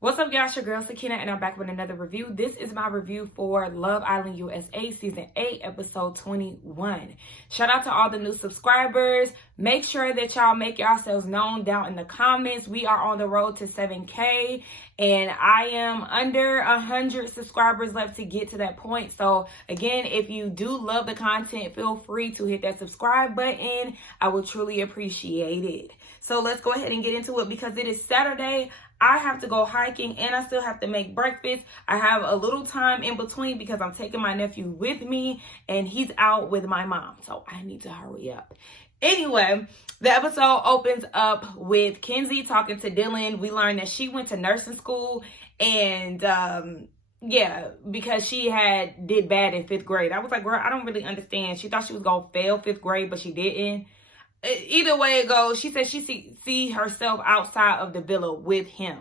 What's up, y'all? It's your girl, Sakina, and I'm back with another review. This is my review for Love Island USA Season 8, Episode 21. Shout out to all the new subscribers. Make sure that y'all make yourselves known down in the comments. We are on the road to 7K, and I am under 100 subscribers left to get to that point. So, again, if you do love the content, feel free to hit that subscribe button. I would truly appreciate it. So, let's go ahead and get into it because it is Saturday. I have to go hiking and I still have to make breakfast. I have a little time in between because I'm taking my nephew with me and he's out with my mom. So I need to hurry up. Anyway, the episode opens up with Kenzie talking to Dylan. We learned that she went to nursing school and yeah, because she did bad in 5th grade. I was like, girl, I don't really understand. She thought she was going to fail 5th grade, but she didn't. Either way it goes, she said she see herself outside of the villa with him.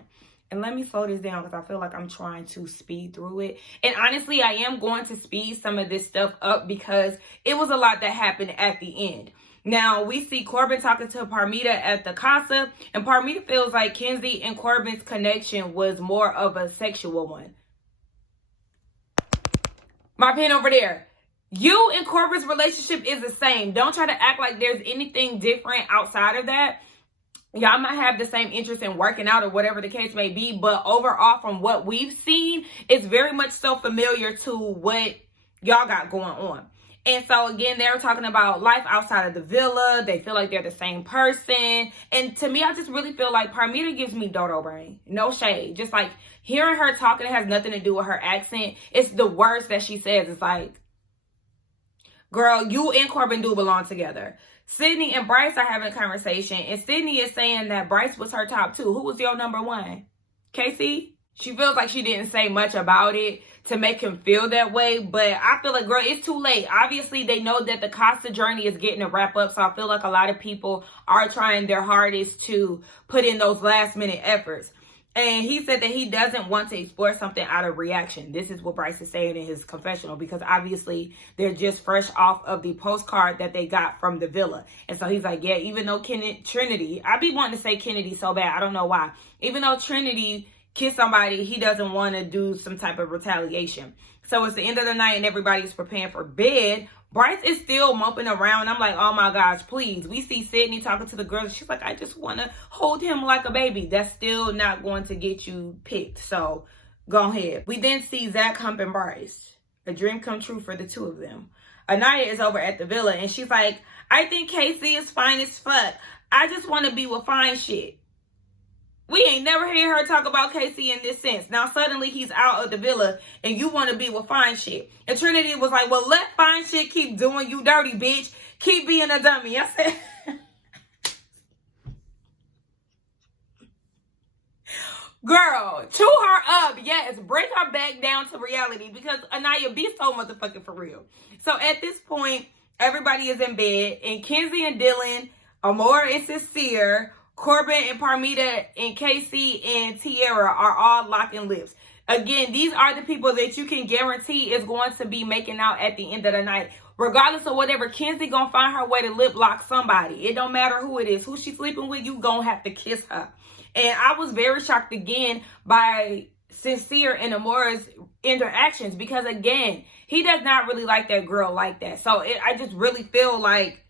And let me slow this down because I feel like I'm trying to speed through it. And honestly, I am going to speed some of this stuff up because it was a lot that happened at the end. Now, we see Corbin talking to Parmita at the casa. And Parmita feels like Kenzie and Corbin's connection was more of a sexual one. My pen over there. You and Corbin's relationship is the same. Don't try to act like there's anything different outside of that. Y'all might have the same interest in working out or whatever the case may be, but overall from what we've seen, it's very much so familiar to what y'all got going on. And so again, they were talking about life outside of the villa. They feel like they're the same person. And to me, I just really feel like Parmita gives me dodo brain. No shade. Just like hearing her talking, it has nothing to do with her accent. It's the words that she says. It's like, girl, you and Corbin do belong together. Sydney and Bryce are having a conversation, and Sydney is saying that Bryce was her top 2. Who was your number 1? Casey? She feels like she didn't say much about it to make him feel that way, but I feel like, girl, it's too late. Obviously, they know that the Casa journey is getting a wrap up, so I feel like a lot of people are trying their hardest to put in those last-minute efforts. And he said that he doesn't want to explore something out of reaction. This is what Bryce is saying in his confessional because obviously they're just fresh off of the postcard that they got from the villa. And so he's like, yeah, even though Trinity, I be wanting to say Kennedy so bad. I don't know why. Even though Trinity kissed somebody, he doesn't want to do some type of retaliation. So it's the end of the night and everybody's preparing for bed. Bryce is still moping around. I'm like, oh my gosh, please. We see Sydney talking to the girls. She's like, I just want to hold him like a baby. That's still not going to get you picked. So go ahead. We then see Zach humping Bryce. A dream come true for the two of them. Aniya is over at the villa and she's like, I think Casey is fine as fuck. I just want to be with fine shit. We ain't never heard her talk about Casey in this sense. Now, suddenly he's out of the villa and you want to be with fine shit. And Trinity was like, well, let fine shit keep doing you dirty, bitch. Keep being a dummy. I said, girl, chew her up. Yes, bring her back down to reality because Aniya, be so motherfucking for real. So at this point, everybody is in bed and Kenzie and Dylan, Amor and Sincere, Corbin and Parmita and Casey and Tiara are all locking lips. Again, these are the people that you can guarantee is going to be making out at the end of the night. Regardless of whatever, Kenzie gonna find her way to lip lock somebody. It don't matter who it is. Who she's sleeping with, you gonna have to kiss her. And I was very shocked again by Sincere and Amor's interactions because, again, he does not really like that girl like that. So I just really feel like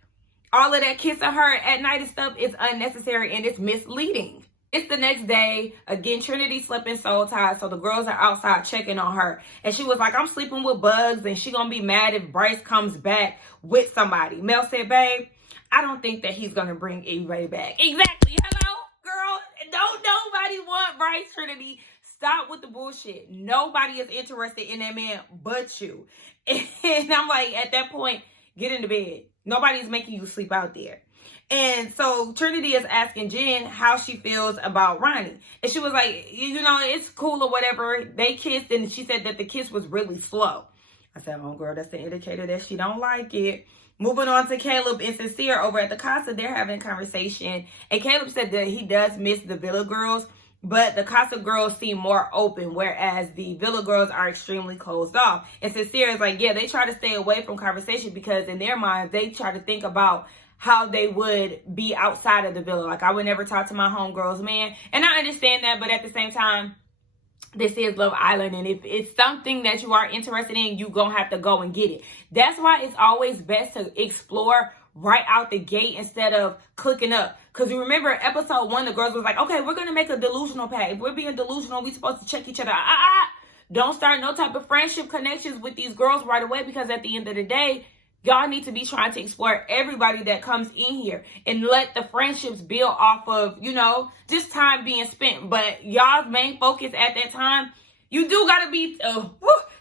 all of that kissing her at night and stuff is unnecessary and it's misleading. It's the next day. Again, Trinity slept in soul tied, so the girls are outside checking on her. And she was like, I'm sleeping with bugs and she gonna be mad if Bryce comes back with somebody. Mel said, babe, I don't think that he's gonna bring anybody back. Exactly. Hello, girl. Don't nobody want Bryce, Trinity. Stop with the bullshit. Nobody is interested in that man but you. And I'm like, at that point, get into bed. Nobody's making you sleep out there. And so Trinity is asking Jen how she feels about Ronnie. And she was like, you know, it's cool or whatever. They kissed and she said that the kiss was really slow. I said, oh, girl, that's the indicator that she don't like it. Moving on to Caleb and Sincere over at the Casa, they're having a conversation. And Caleb said that he does miss the Villa girls, but the Casa girls seem more open, whereas the Villa girls are extremely closed off. And Sincere is like, yeah, they try to stay away from conversation because in their minds, they try to think about how they would be outside of the villa. Like, I would never talk to my homegirls, man. And I understand that, but at the same time, this is Love Island, and if it's something that you are interested in, you gonna have to go and get it. That's why it's always best to explore right out the gate instead of clicking up. Because you remember episode 1, the girls was like, okay, we're gonna make a delusional pact. If we're being delusional, we supposed to check each other. Don't start no type of friendship connections with these girls right away, because at the end of the day, y'all need to be trying to explore everybody that comes in here and let the friendships build off of, just time being spent. But y'all's main focus at that time, you do got to be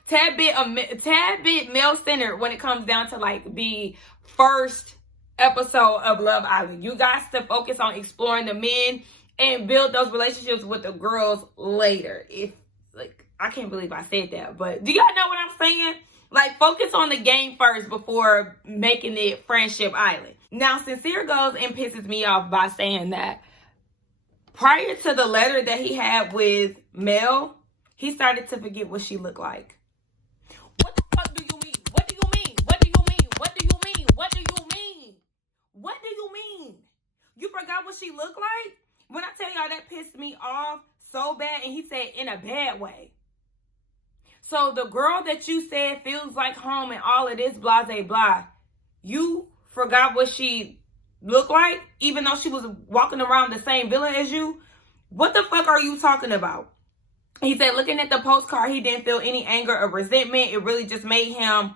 tad bit male-centered when it comes down to like the first episode of Love Island. You guys to focus on exploring the men and build those relationships with the girls later. I can't believe I said that, but do y'all know what I'm saying? Like, focus on the game first before making it Friendship Island. Now, Sincere goes and pisses me off by saying that prior to the letter that he had with Mel, he started to forget what she looked like. What the fuck do you mean? What do you mean? What do you mean? What do you mean? What do you mean? What do you mean? You forgot what she looked like? When I tell y'all, that pissed me off so bad, and he said in a bad way. So the girl that you said feels like home and all of this blah, blah, blah, you forgot what she looked like, even though she was walking around the same villa as you? What the fuck are you talking about? He said looking at the postcard, he didn't feel any anger or resentment. It really just made him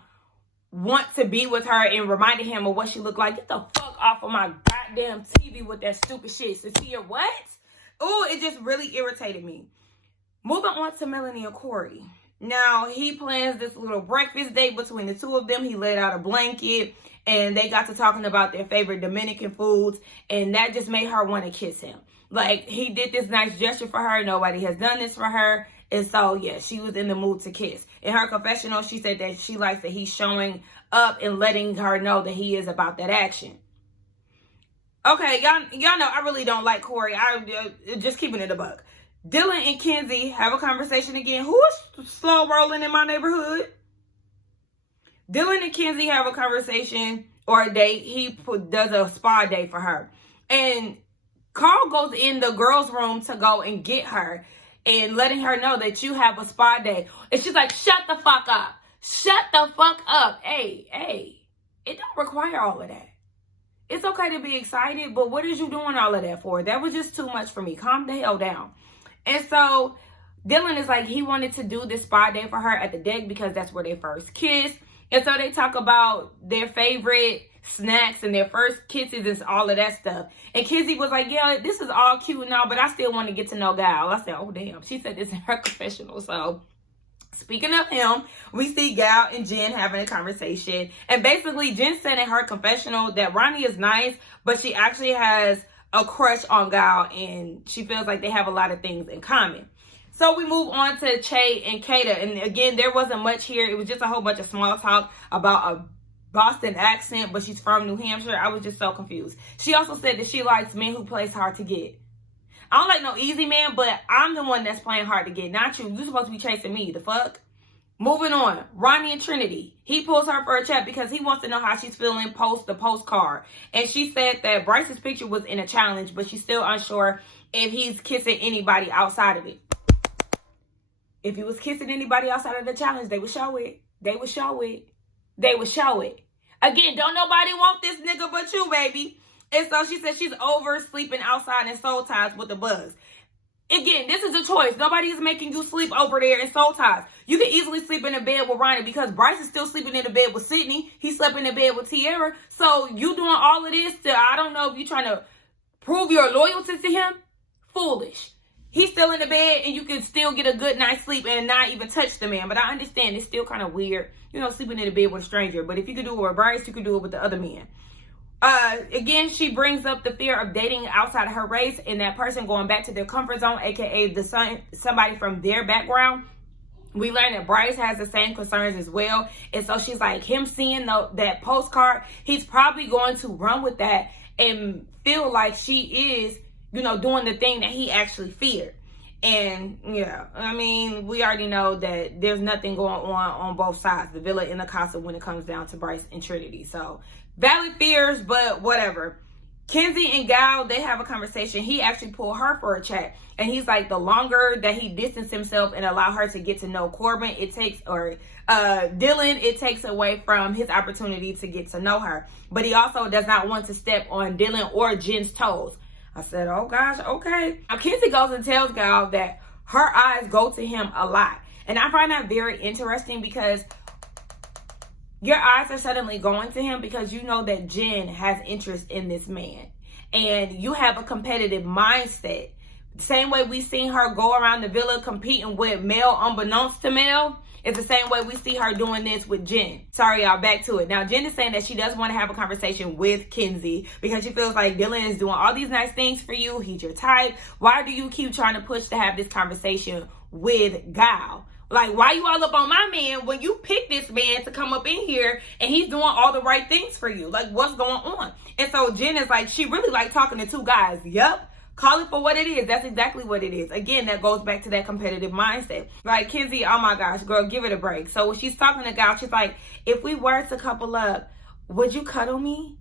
want to be with her and reminded him of what she looked like. Get the fuck off of my goddamn TV with that stupid shit. Sincere, what? Oh, it just really irritated me. Moving on to Melanie and Corey. Now, he plans this little breakfast date between the two of them. He laid out a blanket, and they got to talking about their favorite Dominican foods, and that just made her want to kiss him. Like, he did this nice gesture for her. Nobody has done this for her. And so, yeah, she was in the mood to kiss. In her confessional, she said that she likes that he's showing up and letting her know that he is about that action. Okay, y'all know I really don't like Corey. I just keeping it a buck. Dylan and Kenzie have a conversation again. Who is slow rolling in my neighborhood? Dylan and Kenzie have a conversation or a date. He does a spa day for her. And Carl goes in the girls' room to go and get her and letting her know that you have a spa day. And she's like, shut the fuck up. Shut the fuck up. Hey, it don't require all of that. It's okay to be excited, but what is you doing all of that for? That was just too much for me. Calm the hell down. And so Dylan is like, he wanted to do this spa day for her at the deck because that's where they first kissed. And so they talk about their favorite snacks and their first kisses and all of that stuff. And Kizzy was like, yeah, this is all cute and all, but I still want to get to know Gal. I said, oh, damn. She said this in her confessional. So speaking of him, we see Gal and Jen having a conversation. And basically, Jen said in her confessional that Ronnie is nice, but she actually has a crush on Gal, and she feels like they have a lot of things in common. So we move on to Che and Kata. And again, there wasn't much here. It was just a whole bunch of small talk about a Boston accent, but she's from New Hampshire. I was just so confused. She also said that she likes men who plays hard to get. I don't like no easy man, but I'm the one that's playing hard to get, not you. You're supposed to be chasing me. The fuck? Moving on. Ronnie and Trinity. He pulls her for a chat because he wants to know how she's feeling post the postcard. And she said that Bryce's picture was in a challenge, but she's still unsure if he's kissing anybody outside of it. If he was kissing anybody outside of the challenge, they would show it. They would show it. They would show it. Again, don't nobody want this nigga but you, baby. And so she said she's over sleeping outside in Soul Ties with the buzz. Again, this is a choice. Nobody is making you sleep over there in Soul Ties. You can easily sleep in a bed with Ronnie because Bryce is still sleeping in the bed with Sydney. He slept in the bed with Tierra. So you doing all of this to, I don't know if you're trying to prove your loyalty to him. Foolish. He's still in the bed and you can still get a good night's sleep and not even touch the man. But I understand it's still kind of weird, sleeping in the bed with a stranger. But if you could do it with Bryce, you could do it with the other men. Again, she brings up the fear of dating outside of her race and that person going back to their comfort zone, aka somebody from their background. We learned that Bryce has the same concerns as well. And so she's like, him seeing that postcard, he's probably going to run with that and feel like she is, doing the thing that he actually feared. And yeah, I mean, we already know that there's nothing going on both sides, the villa and the casa, when it comes down to Bryce and Trinity. So valid fears, but whatever. Kenzie and Gal, they have a conversation. He actually pulled her for a chat. And he's like, the longer that he distanced himself and allow her to get to know Corbin, it takes, or Dylan, it takes away from his opportunity to get to know her. But he also does not want to step on Dylan or Jen's toes. I said, oh gosh, okay. Now Kenzie goes and tells Gal that her eyes go to him a lot. And I find that very interesting because your eyes are suddenly going to him because you know that Jen has interest in this man. And you have a competitive mindset. Same way we seen her go around the villa competing with Mel unbeknownst to Mel. It's the same way we see her doing this with Jen. Sorry, y'all, back to it. Now, Jen is saying that she does want to have a conversation with Kenzie because she feels like Dylan is doing all these nice things for you. He's your type. Why do you keep trying to push to have this conversation with Gal? Like, why you all up on my man when you pick this man to come up in here and he's doing all the right things for you? Like, what's going on? And so Jen is like, she really like talking to two guys. Yup. Call it for what it is. That's exactly what it is. Again, that goes back to that competitive mindset. Like, Kenzie, oh my gosh, girl, give it a break. So when she's talking to Gal, she's like, if we were to couple up, would you cuddle me?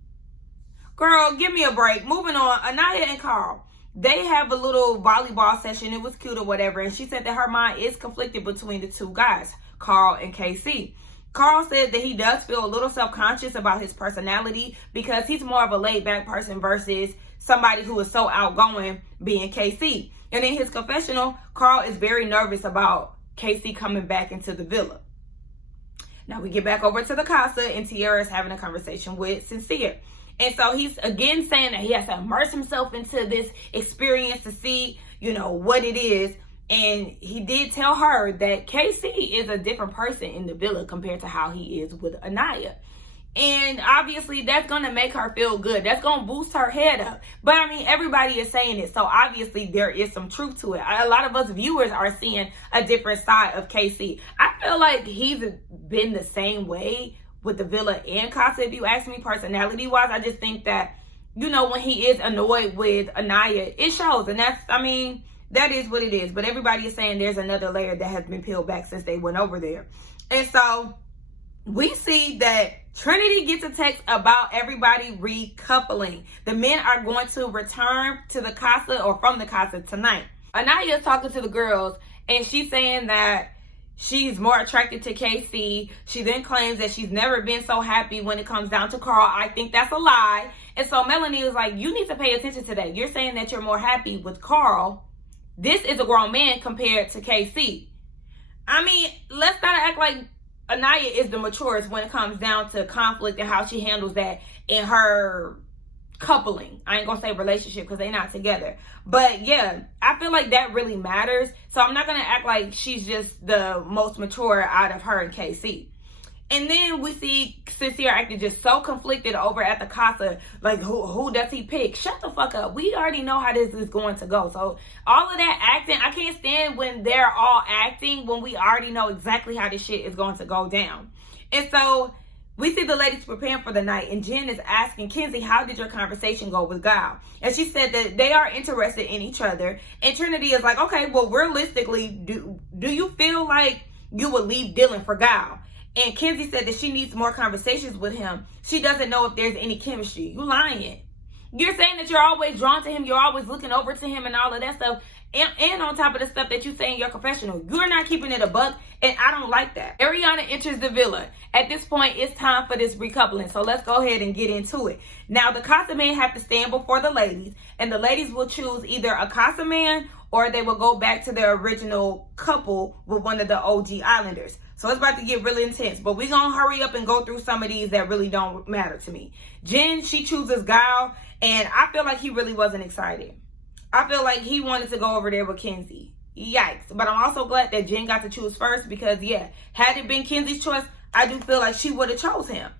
Girl, give me a break. Moving on, Aniya and Carl. They have a little volleyball session. It was cute or whatever. And she said that her mind is conflicted between the two guys, Carl and KC. Carl said that he does feel a little self-conscious about his personality because he's more of a laid-back person versus somebody who is so outgoing, being KC. And in his confessional, Carl is very nervous about KC coming back into the villa. Now we get back over to the casa and Tierra is having a conversation with Sincere. And so he's again saying that he has to immerse himself into this experience to see, you know, what it is. And he did tell her that KC is a different person in the villa compared to how he is with Aniya. And obviously that's going to make her feel good. That's going to boost her head up. But I mean, everybody is saying it. So obviously there is some truth to it. A lot of us viewers are seeing a different side of KC. I feel like he's been the same way with the villa and casa, if you ask me, personality wise. I just think that, you know, when he is annoyed with Aniya, it shows. And that's, I mean, that is what it is. But everybody is saying there's another layer that has been peeled back since they went over there. And so we see that Trinity gets a text about everybody recoupling. The men are going to return to the casa or from the casa tonight. Aniya is talking to the girls and she's saying that she's more attracted to KC. She then claims that she's never been so happy when it comes down to Carl. I think that's a lie. And so Melanie was like, you need to pay attention to that. You're saying that you're more happy with Carl. This is a grown man compared to KC. I mean, let's not act like Aniya is the maturest when it comes down to conflict and how she handles that in her coupling. I ain't gonna say relationship because they're not together. But yeah, I feel like that really matters. So I'm not gonna act like she's just the most mature out of her and KC. And then we see Sincere acting just so conflicted over at the casa. Like, who does he pick? Shut the fuck up. We already know how this is going to go. So all of that acting, I can't stand when they're all acting when we already know exactly how this shit is going to go down. And so we see the ladies preparing for the night. And Jen is asking Kenzie, how did your conversation go with Gal? And she said that they are interested in each other. And Trinity is like, okay, well, realistically, do you feel like you would leave Dylan for Gal? And Kenzie said that she needs more conversations with him. She doesn't know if there's any chemistry. You lying. You're saying that you're always drawn to him. You're always looking over to him and all of that stuff. And on top of the stuff that you say in your confessional, you're not keeping it a buck. And I don't like that. Ariana enters the villa. At this point, it's time for this recoupling. So let's go ahead and get into it. Now, the casa men have to stand before the ladies. And the ladies will choose either a casa man or they will go back to their original couple with one of the OG Islanders. So it's about to get really intense. But we're going to hurry up and go through some of these that really don't matter to me. Jen, she chooses Gal. And I feel like he really wasn't excited. I feel like he wanted to go over there with Kenzie. Yikes. But I'm also glad that Jen got to choose first. Because, yeah, had it been Kenzie's choice, I do feel like she would have chose him.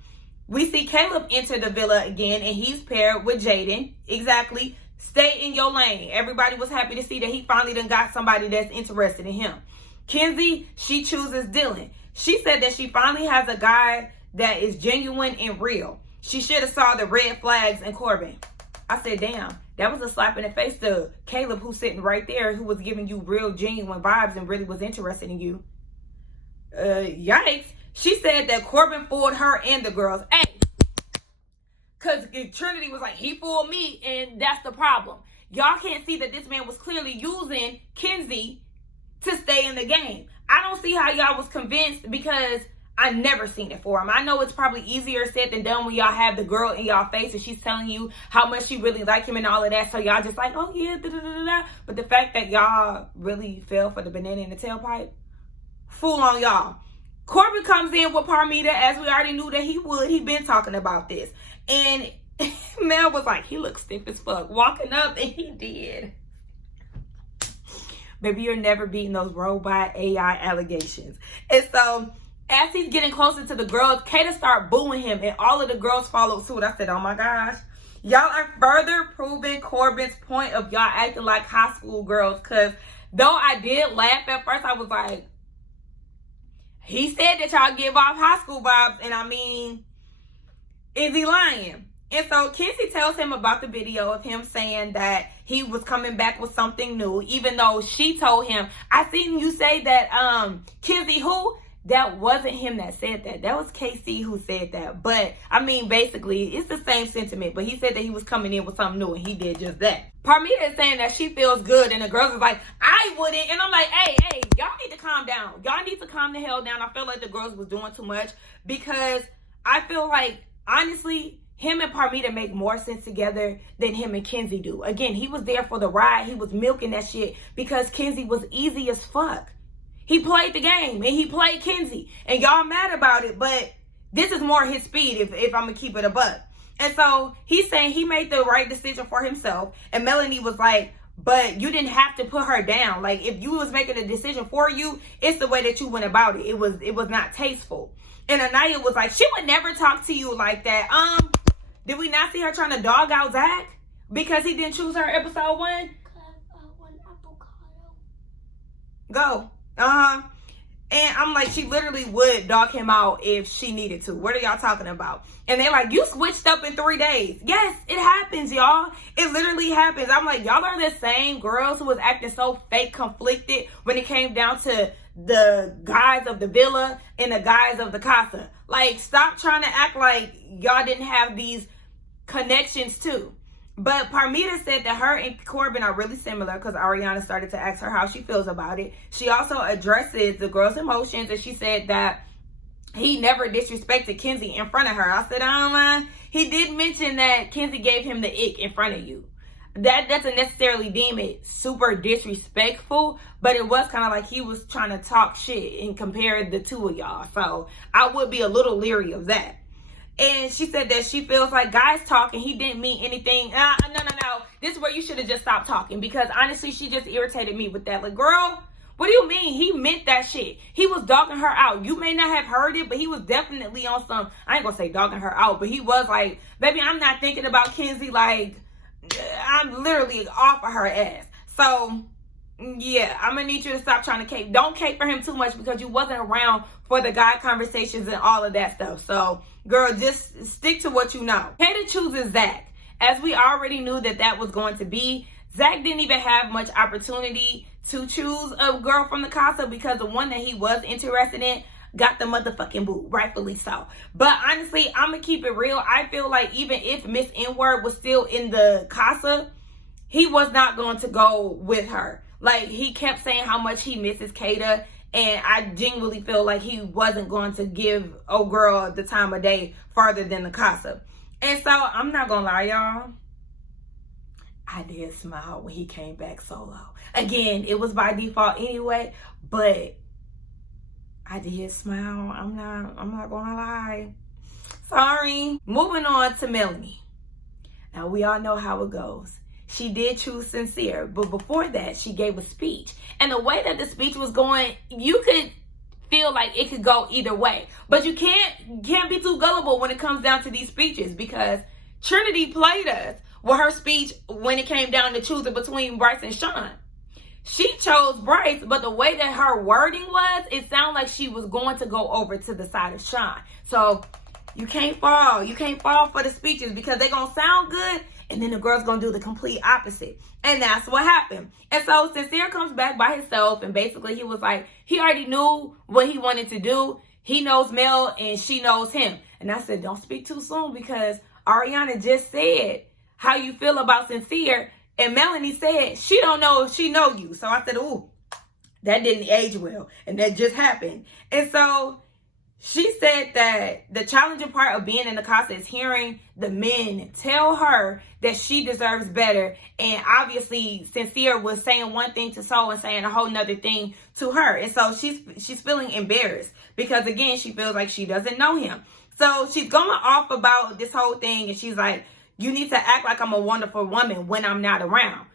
We see Caleb enter the villa again. And he's paired with Jaden. Exactly. Stay in your lane. Everybody was happy to see that he finally done got somebody that's interested in him. Kenzie, she chooses Dylan. She said that she finally has a guy that is genuine and real. She should have saw the red flags in Corbin. I said, damn, that was a slap in the face to Caleb, who's sitting right there, who was giving you real genuine vibes and really was interested in you. Yikes. She said that Corbin fooled her and the girls. Hey, Because Trinity was like, he fooled me, and that's the problem. Y'all can't see that this man was clearly using Kenzie to stay in the game. I don't see how y'all was convinced, because I never seen it for him. I know it's probably easier said than done when y'all have the girl in y'all face and she's telling you how much she really liked him and all of that. So y'all just like, oh yeah, da da da da. But the fact that y'all really fell for the banana in the tailpipe, fool on y'all. Corbin comes in with Parmita, as we already knew that he would. He been talking about this. And Mel was like, he looks stiff as fuck walking up, and he did. Baby, you're never beating those robot AI allegations. And so as he's getting closer to the girls, Kata start booing him, and all of the girls followed suit. I said, oh my gosh. Y'all are further proving Corbin's point of y'all acting like high school girls. Because though I did laugh at first, I was like, he said that y'all give off high school vibes, and I mean, is he lying? And so Kenzie tells him about the video of him saying that he was coming back with something new, even though she told him, I seen you say that, Kenzie who? That wasn't him that said that. That was KC who said that. But, I mean, basically, it's the same sentiment. But he said that he was coming in with something new, and he did just that. Parmita is saying that she feels good, and the girls is like, I wouldn't. And I'm like, hey, y'all need to calm down. Y'all need to calm the hell down. I feel like the girls was doing too much, because I feel like, honestly, him and Parmita make more sense together than him and Kenzie do. Again, he was there for the ride. He was milking that shit because Kenzie was easy as fuck. He played the game, and he played Kenzie. And y'all mad about it, but this is more his speed if I'm going to keep it a buck. And so he's saying he made the right decision for himself. And Melanie was like, but you didn't have to put her down. Like, if you was making a decision for you, it's the way that you went about it. It was not tasteful. And Aniya was like, she would never talk to you like that. Did we not see her trying to dog out Zach because he didn't choose her episode 1? Go. And I'm like, she literally would dog him out if she needed to. What are y'all talking about? And they're like, you switched up in 3 days. Yes, it happens, y'all. It literally happens. I'm like, y'all are the same girls who was acting so fake conflicted when it came down to the guys of the villa and the guys of the casa. Like, stop trying to act like y'all didn't have these connections too. But Parmita said that her and Corbin are really similar because Ariana started to ask her how she feels about it. She also addresses the girl's emotions, and she said that he never disrespected Kenzie in front of her. I said, I don't mind. He did mention that Kenzie gave him the ick in front of you. That doesn't necessarily deem it super disrespectful, but it was kind of like he was trying to talk shit and compare the two of y'all. So I would be a little leery of that. And she said that she feels like guys talking, he didn't mean anything. No. This is where you should have just stopped talking, because honestly, she just irritated me with that. Like, girl, what do you mean? He meant that shit. He was dogging her out. You may not have heard it, but he was definitely on some, I ain't gonna say dogging her out, but he was like, baby, I'm not thinking about Kenzie. Like, I'm literally off of her ass. So, yeah, I'm gonna need you to stop trying to cape. Don't cape for him too much, because you wasn't around for the guy conversations and all of that stuff. So, girl, just stick to what you know. Kata chooses Zach. As we already knew that was going to be, Zach didn't even have much opportunity to choose a girl from the casa, because the one that he was interested in got the motherfucking boot, rightfully so. But honestly, I'm gonna keep it real. I feel like even if Miss N-Word was still in the casa, he was not going to go with her. Like, he kept saying how much he misses Kata, and I genuinely feel like he wasn't going to give old girl the time of day farther than the casa. And so, I'm not gonna lie, y'all, I did smile when he came back solo. Again, it was by default anyway, but I did smile. I'm not gonna lie. Sorry. Moving on to Melanie. Now, we all know how it goes. She did choose Sincere, but before that, she gave a speech. And the way that the speech was going, you could feel like it could go either way. But you can't be too gullible when it comes down to these speeches, because Trinity played us with her speech when it came down to choosing between Bryce and Sean. She chose Bryce, but the way that her wording was, it sounded like she was going to go over to the side of Sean. So you can't fall. You can't fall for the speeches, because they're going to sound good, and then the girl's going to do the complete opposite. And that's what happened. And so Sincere comes back by himself, and basically he was like, he already knew what he wanted to do. He knows Mel, and she knows him. And I said, don't speak too soon, because Ariana just said how you feel about Sincere, and Melanie said she don't know if she know you. So I said, ooh, that didn't age well, and that just happened. And so she said that the challenging part of being in the casa is hearing the men tell her that she deserves better. And obviously, Sincere was saying one thing to Soul and saying a whole nother thing to her. And so she's feeling embarrassed because, again, she feels like she doesn't know him. So she's going off about this whole thing, and she's like, you need to act like I'm a wonderful woman when I'm not around.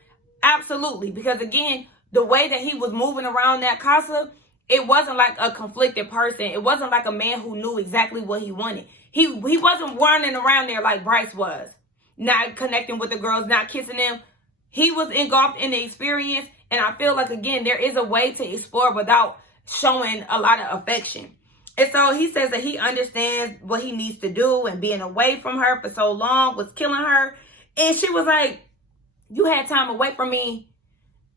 Absolutely. Because, again, the way that he was moving around that casa, it wasn't like a conflicted person. It wasn't like a man who knew exactly what he wanted. He wasn't running around there like Bryce was. Not connecting with the girls, not kissing them. He was engulfed in the experience. And I feel like, again, there is a way to explore without showing a lot of affection. And so he says that he understands what he needs to do, and being away from her for so long was killing her. And she was like, you had time away from me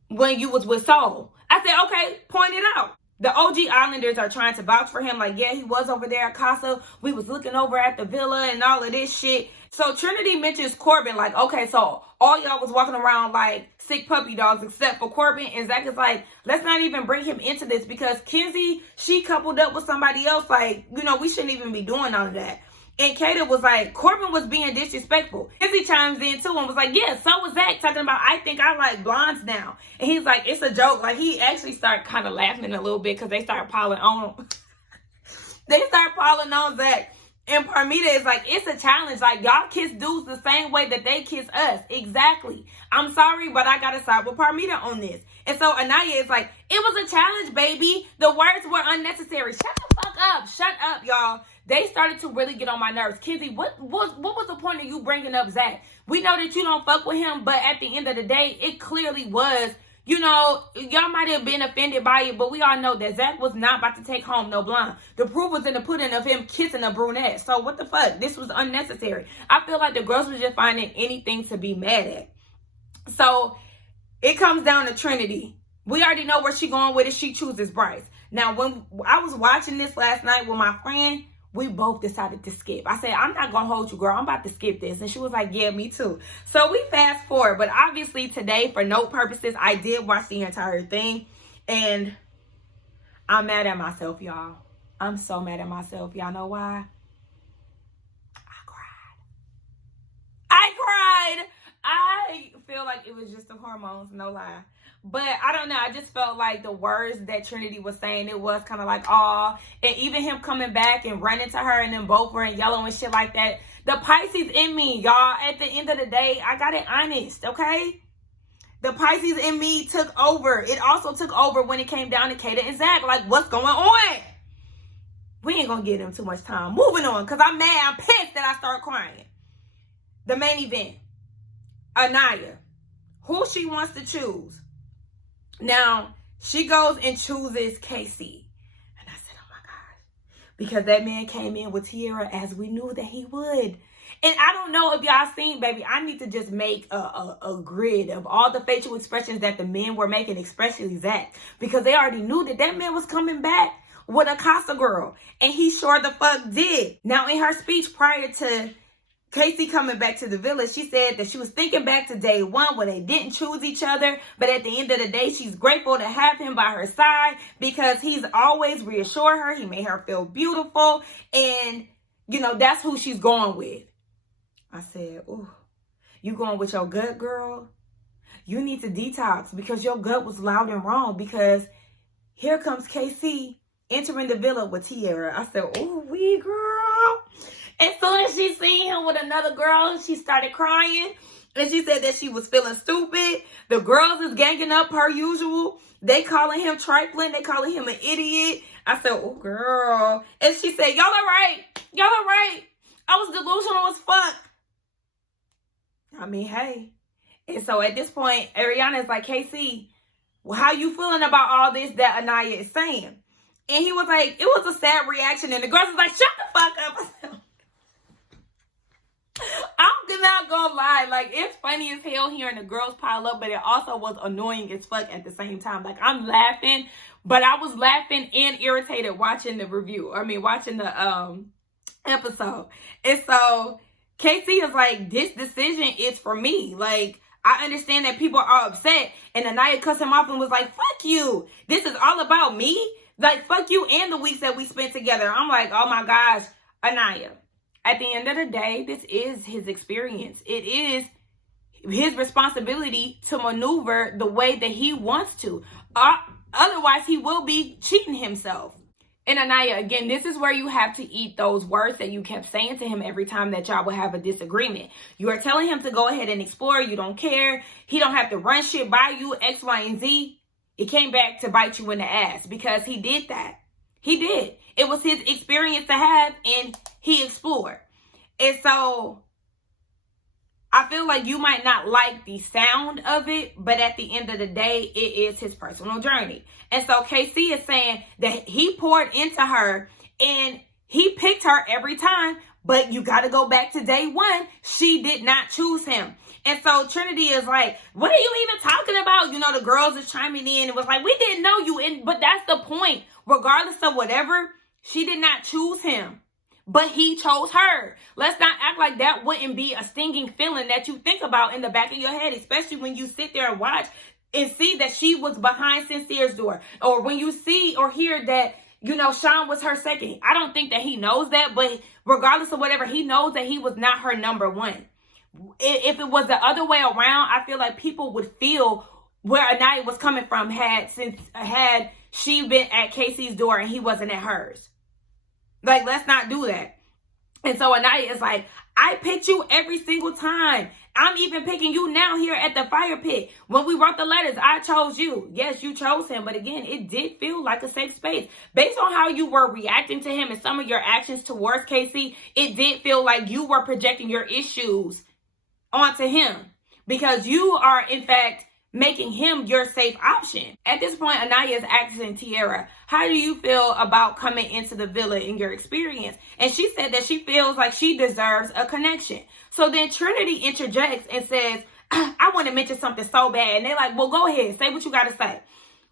when you was with Soul. I said, okay, point it out. The OG Islanders are trying to vouch for him. Like, yeah, he was over there at Casa. We was looking over at the villa and all of this shit. So Trinity mentions Corbin. Like, okay, so all y'all was walking around like sick puppy dogs except for Corbin. And Zach is like, let's not even bring him into this because Kenzie, she coupled up with somebody else. Like, you know, we shouldn't even be doing all of that. And Kata was like, Corbin was being disrespectful. Kenzie chimes in too and was like, yeah, so was Zach talking about, I think I like blondes now. And he's like, it's a joke. Like, he actually started kind of laughing a little bit because they started piling on. They started piling on Zach. And Parmita is like, it's a challenge. Like, y'all kiss dudes the same way that they kiss us. Exactly. I'm sorry, but I got to side with Parmita on this. And so Aniya is like, it was a challenge, baby. The words were unnecessary. Shut the fuck up. Shut up, y'all. They started to really get on my nerves. Kenzie, what was the point of you bringing up Zach? We know that you don't fuck with him, but at the end of the day, it clearly was, you know, y'all might have been offended by it, but we all know that Zach was not about to take home no blonde. The proof was in the pudding of him kissing a brunette. So what the fuck? This was unnecessary. I feel like the girls were just finding anything to be mad at. So it comes down to Trinity. We already know where she going with it. She chooses Bryce. Now, when I was watching this last night with my friend, we both decided to skip. I said, I'm not going to hold you, girl. I'm about to skip this. And she was like, yeah, me too. So we fast forward. But obviously today, for note purposes, I did watch the entire thing. And I'm mad at myself, y'all. I'm so mad at myself. Y'all know why? I cried. I feel like it was just the hormones, no lie. But I don't know. I just felt like the words that Trinity was saying, it was kind of like, aw. And even him coming back and running to her and then both wearing yellow and shit like that. The Pisces in me, y'all. At the end of the day, I got it honest, okay? The Pisces in me took over. It also took over when it came down to Kata and Zach. Like, what's going on? We ain't going to give them too much time. Moving on, because I'm mad. I'm pissed that I start crying. The main event. Aniya. Who she wants to choose. Now, she goes and chooses KC. And I said, oh my gosh. Because that man came in with Tierra as we knew that he would. And I don't know if y'all seen, baby, I need to just make a grid of all the facial expressions that the men were making, especially Zach. Because they already knew that that man was coming back with a Casa girl. And he sure the fuck did. Now, in her speech prior to Casey coming back to the village, she said that she was thinking back to day one when they didn't choose each other. But at the end of the day, she's grateful to have him by her side because he's always reassured her. He made her feel beautiful. And, you know, that's who she's going with. I said, ooh, you going with your gut, girl? You need to detox because your gut was loud and wrong because here comes KC entering the villa with Tierra. I said, ooh, wee, girl. As soon as she seen him with another girl, she started crying. And she said that she was feeling stupid. The girls is ganging up per usual. They calling him trifling. They calling him an idiot. I said, oh, girl. And she said, y'all are right. Y'all are right. I was delusional as fuck. I mean, hey. And so at this point, Ariana is like, KC, well, how you feeling about all this that Aniya is saying? And he was like, it was a sad reaction. And the girls was like, shut the fuck up. I'm not gonna lie, like, it's funny as hell hearing the girls pile up, but it also was annoying as fuck at the same time. Like, I'm laughing, but I was laughing and irritated watching the review. Watching the episode. And so KC is like, this decision is for me. Like, I understand that people are upset. And Aniya cussed him off and was like, fuck you. This is all about me. Like, fuck you and the weeks that we spent together. I'm like, oh my gosh, Aniya. At the end of the day, this is his experience. It is his responsibility to maneuver the way that he wants to. Otherwise, he will be cheating himself. And Aniya, again, this is where you have to eat those words that you kept saying to him every time that y'all would have a disagreement. You are telling him to go ahead and explore. You don't care. He don't have to run shit by you, X, Y, and Z. It came back to bite you in the ass because he did that. He did. It was his experience to have, and he explored. And so I feel like you might not like the sound of it, but at the end of the day, it is his personal journey. And so KC is saying that he poured into her and he picked her every time, but you got to go back to day one. She did not choose him. And so Trinity is like, what are you even talking about? You know, the girls is chiming in and was like, we didn't know you. But that's the point. Regardless of whatever, she did not choose him. But he chose her. Let's not act like that wouldn't be a stinging feeling that you think about in the back of your head, especially when you sit there and watch and see that she was behind Sincere's door. Or when you see or hear that, you know, Sean was her second. I don't think that he knows that, but regardless of whatever, he knows that he was not her number one. If it was the other way around, I feel like people would feel where Aniya was coming from had she been at Casey's door and he wasn't at hers. Like, let's not do that. And so Aniya is like, I picked you every single time. I'm even picking you now here at the fire pit. When we wrote the letters, I chose you. Yes, you chose him. But again, it did feel like a safe space. Based on how you were reacting to him and some of your actions towards Casey, it did feel like you were projecting your issues onto him. Because you are, in fact, making him your safe option. At this point, Aniya is asking Tierra, how do you feel about coming into the villa in your experience? And she said that she feels like she deserves a connection. So then Trinity interjects and says, I want to mention something so bad. And they're like, well, go ahead. Say what you got to say.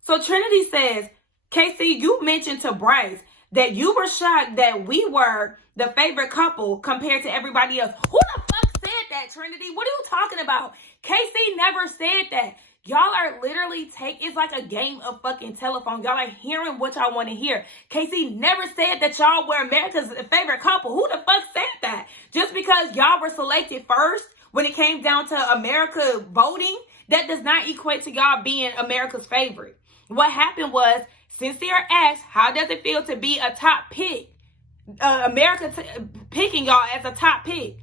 So Trinity says, Casey, you mentioned to Bryce that you were shocked that we were the favorite couple compared to everybody else. Who the fuck said that, Trinity? What are you talking about? Casey never said that. Y'all are literally it's like a game of fucking telephone. Y'all are hearing what y'all want to hear. Casey never said that y'all were America's favorite couple. Who the fuck said that? Just because y'all were selected first when it came down to America voting, that does not equate to y'all being America's favorite. What happened was, Sincere asked, how does it feel to be a top pick? America picking y'all as a top pick.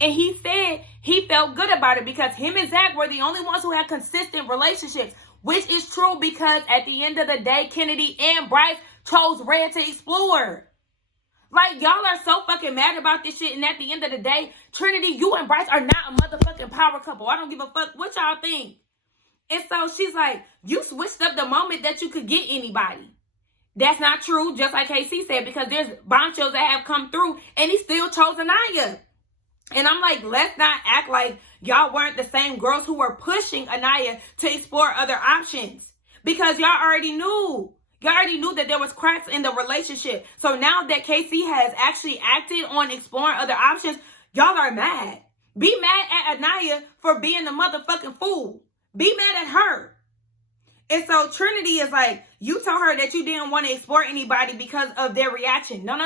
And he said he felt good about it because him and Zach were the only ones who had consistent relationships, which is true because at the end of the day, Kennedy and Bryce chose Red to explore. Like, y'all are so fucking mad about this shit. And at the end of the day, Trinity, you and Bryce are not a motherfucking power couple. I don't give a fuck what y'all think. And so she's like, you switched up the moment that you could get anybody. That's not true, just like KC said, because there's bonchos that have come through and he still chose Aniya. And I'm like, let's not act like y'all weren't the same girls who were pushing Aniya to explore other options. Because y'all already knew. Y'all already knew that there was cracks in the relationship. So now that KC has actually acted on exploring other options, y'all are mad. Be mad at Aniya for being a motherfucking fool. Be mad at her. And so Trinity is like, you told her that you didn't want to explore anybody because of their reaction. No.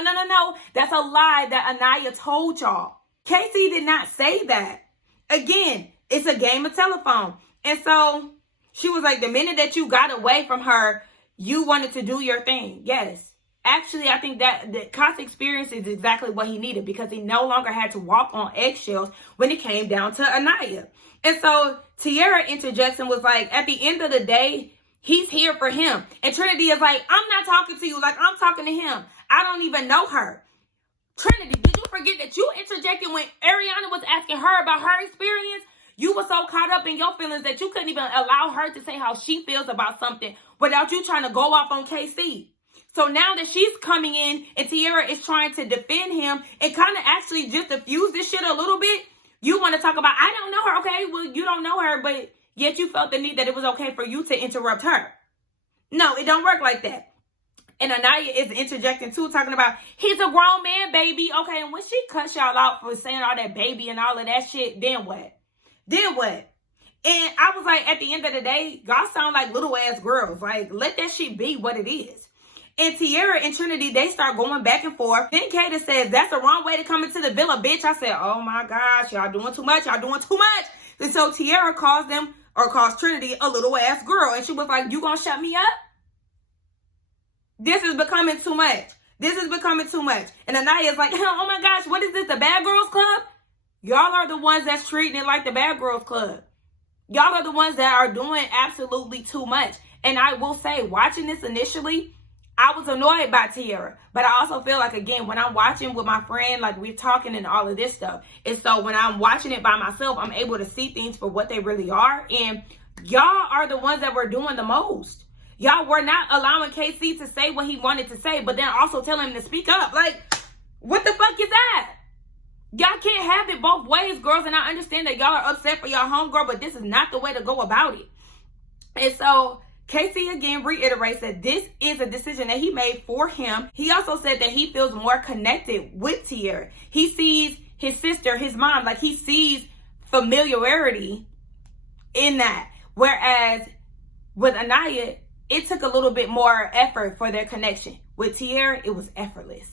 That's a lie that Aniya told y'all. Casey did not say that. Again, it's a game of telephone. And so she was like, the minute that you got away from her, you wanted to do your thing. Yes. Actually, I think that the Kot's experience is exactly what he needed because he no longer had to walk on eggshells when it came down to Aniya. And so Tierra interjects and was like, at the end of the day, he's here for him. And Trinity is like, I'm not talking to you like I'm talking to him. I don't even know her. Trinity, did you forget that you interjected when Ariana was asking her about her experience? You were so caught up in your feelings that you couldn't even allow her to say how she feels about something without you trying to go off on KC. So now that she's coming in and Tierra is trying to defend him and kind of actually just diffuse this shit a little bit, you want to talk about, I don't know her. Okay, well, you don't know her, but yet you felt the need that it was okay for you to interrupt her. No, it don't work like that. And Aniya is interjecting too, talking about, he's a grown man, baby. Okay, and when she cuts y'all out for saying all that baby and all of that shit, then what? Then what? And I was like, at the end of the day, y'all sound like little ass girls. Like, let that shit be what it is. And Tierra and Trinity, they start going back and forth. Then Kata says, that's the wrong way to come into the villa, bitch. I said, oh my gosh, y'all doing too much. Y'all doing too much. And so Tierra calls them, or calls Trinity, a little ass girl. And she was like, you gonna shut me up? This is becoming too much. This is becoming too much. And Aniya's like, oh my gosh, what is this, the Bad Girls Club? Y'all are the ones that's treating it like the Bad Girls Club. Y'all are the ones that are doing absolutely too much. And I will say, watching this initially, I was annoyed by Tierra. But I also feel like, again, when I'm watching with my friend, like we're talking and all of this stuff. And so when I'm watching it by myself, I'm able to see things for what they really are. And y'all are the ones that were doing the most. Y'all were not allowing KC to say what he wanted to say, but then also telling him to speak up. Like, what the fuck is that? Y'all can't have it both ways, girls. And I understand that y'all are upset for y'all homegirl, but this is not the way to go about it. And so KC again reiterates that this is a decision that he made for him. He also said that he feels more connected with Tierra. He sees his sister, his mom, like he sees familiarity in that. Whereas with Aniya, it took a little bit more effort for their connection. With Tierra, it was effortless.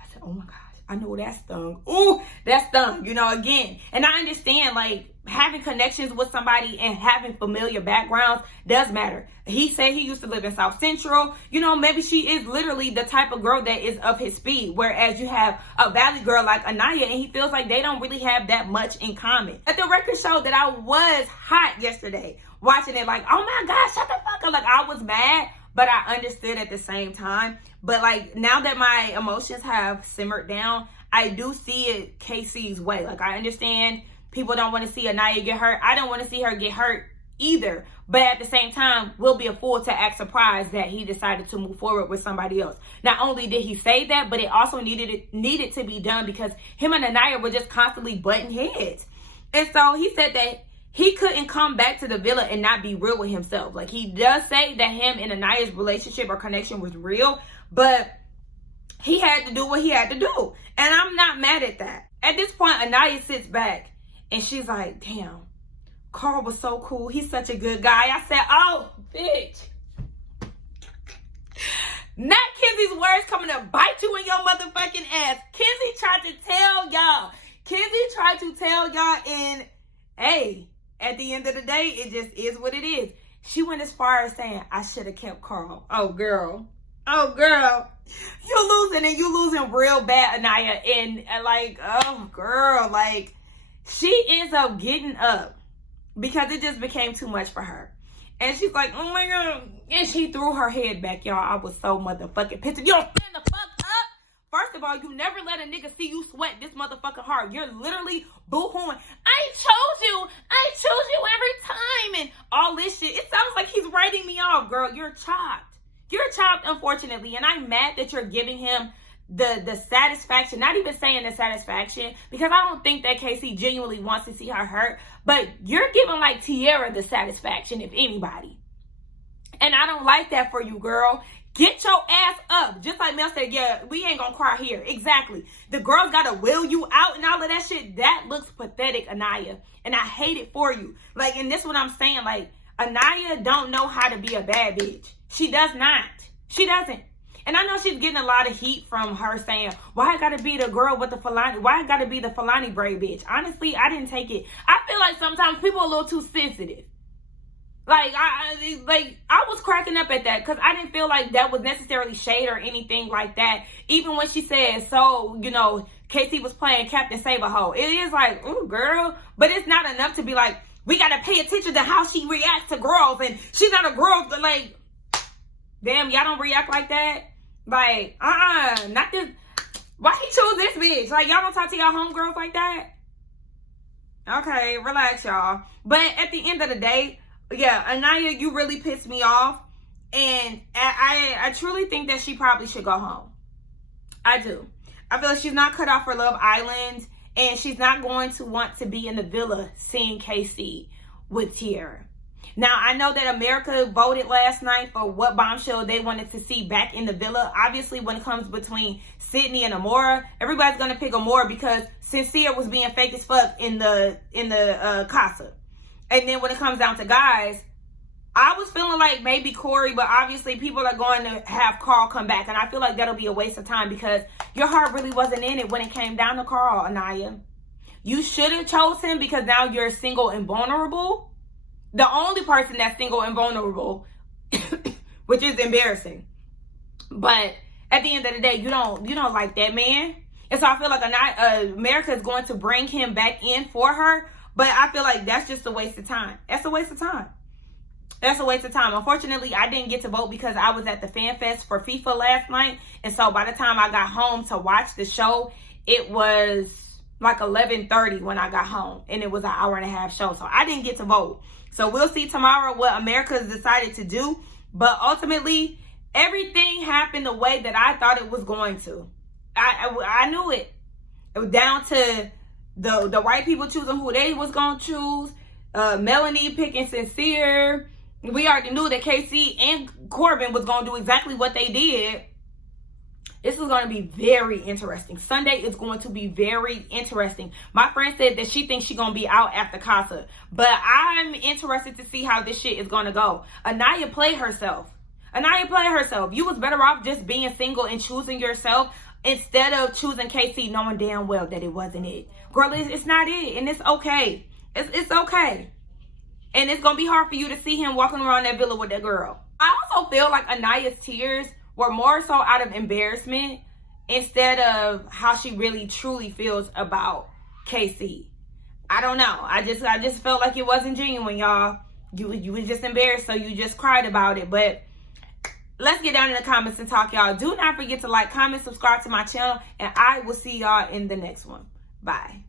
I said, oh my gosh, I know that stung. Ooh, that stung, you know, again. And I understand, like, having connections with somebody and having familiar backgrounds does matter. He said he used to live in South Central. You know, maybe she is literally the type of girl that is of his speed. Whereas you have a Valley girl like Aniya, and he feels like they don't really have that much in common. At the record show that I was hot yesterday, watching it like, oh my gosh, shut the fuck up. Like, I was mad, but I understood at the same time. But like, now that my emotions have simmered down, I do see it KC's way. Like, I understand people don't want to see Aniya get hurt. I don't want to see her get hurt either. But at the same time, we'll be a fool to act surprised that he decided to move forward with somebody else. Not only did he say that, but it also needed to be done because him and Aniya were just constantly butting heads. And so he said that he couldn't come back to the villa and not be real with himself. Like, he does say that him and Aniya's relationship or connection was real, but he had to do what he had to do. And I'm not mad at that. At this point, Aniya sits back and she's like, damn, Carl was so cool. He's such a good guy. I said, oh, bitch. Not Kenzie's words coming to bite you in your motherfucking ass. Kenzie tried to tell y'all. Kenzie tried to tell y'all, and hey, at the end of the day, it just is what it is. She went as far as saying, I should have kept Carl. Oh, girl. Oh, girl. You losing, and you losing real bad, Aniya. And like, oh, girl. Like, she ends up getting up because it just became too much for her. And she's like, oh, my God. And she threw her head back, y'all. I was so motherfucking pissed. You don't stand the fuck up. First of all, you never let a nigga see you sweat this motherfucking hard. You're literally boo-hooing. I chose you every time. And all this shit. It sounds like he's writing me off, girl. You're chopped. You're chopped, unfortunately. And I'm mad that you're giving him the satisfaction. Not even saying the satisfaction. Because I don't think that KC genuinely wants to see her hurt. But you're giving, like, Tierra the satisfaction, if anybody. And I don't like that for you, girl. Get your ass up. Just like Mel said, yeah, we ain't gonna cry here. Exactly. The girls gotta will you out and all of that shit. That looks pathetic, Aniya. And I hate it for you. Like, and this is what I'm saying. Like, Aniya don't know how to be a bad bitch. She does not. She doesn't. And I know she's getting a lot of heat from her saying, why I gotta be the girl with the Fulani? Why I gotta be the Fulani braid bitch? Honestly, I didn't take it. I feel like sometimes people are a little too sensitive. Like, I was cracking up at that because I didn't feel like that was necessarily shade or anything like that. Even when she said, so, you know, KC was playing Captain Saberho. It is like, ooh, girl. But it's not enough to be like, we got to pay attention to how she reacts to girls. And she's not a girl, but like, damn, y'all don't react like that? Like, not this. Why he chose this bitch? Like, y'all don't talk to y'all homegirls like that? Okay, relax, y'all. But at the end of the day, yeah, Aniya, you really pissed me off. And I truly think that she probably should go home. I do. I feel like she's not cut off for Love Island. And she's not going to want to be in the villa seeing KC with Tierra. Now, I know that America voted last night for what bombshell they wanted to see back in the villa. Obviously, when it comes between Sydney and Amora, everybody's going to pick Amora because Sincere was being fake as fuck in the casa. And then when it comes down to guys, I was feeling like maybe Corey, but obviously people are going to have Carl come back. And I feel like that'll be a waste of time because your heart really wasn't in it when it came down to Carl, Aniya. You should have chose him because now you're single and vulnerable. The only person that's single and vulnerable, which is embarrassing. But at the end of the day, you don't like that man. And so I feel like America is going to bring him back in for her. But I feel like that's just a waste of time. That's a waste of time. That's a waste of time. Unfortunately, I didn't get to vote because I was at the Fan Fest for FIFA last night. And so by the time I got home to watch the show, it was like 11:30 when I got home. And it was an hour-and-a-half show. So I didn't get to vote. So we'll see tomorrow what America has decided to do. But ultimately, everything happened the way that I thought it was going to. I knew it. It was down to the white people choosing who they was going to choose. Melanie picking Sincere. We already knew that KC and Corbin was going to do exactly what they did. This is going to be very interesting. Sunday is going to be very interesting. My friend said that she thinks she's going to be out after Casa. But I'm interested to see how this shit is going to go. Aniya played herself. Aniya played herself. You was better off just being single and choosing yourself instead of choosing KC knowing damn well that it wasn't it. Girl, it's not it. And it's okay. It's okay. And it's going to be hard for you to see him walking around that villa with that girl. I also feel like Aniya's tears were more so out of embarrassment instead of how she really truly feels about KC. I don't know. I just felt like it wasn't genuine, y'all. You was just embarrassed, so you just cried about it. But let's get down in the comments and talk, y'all. Do not forget to like, comment, subscribe to my channel, and I will see y'all in the next one. Bye.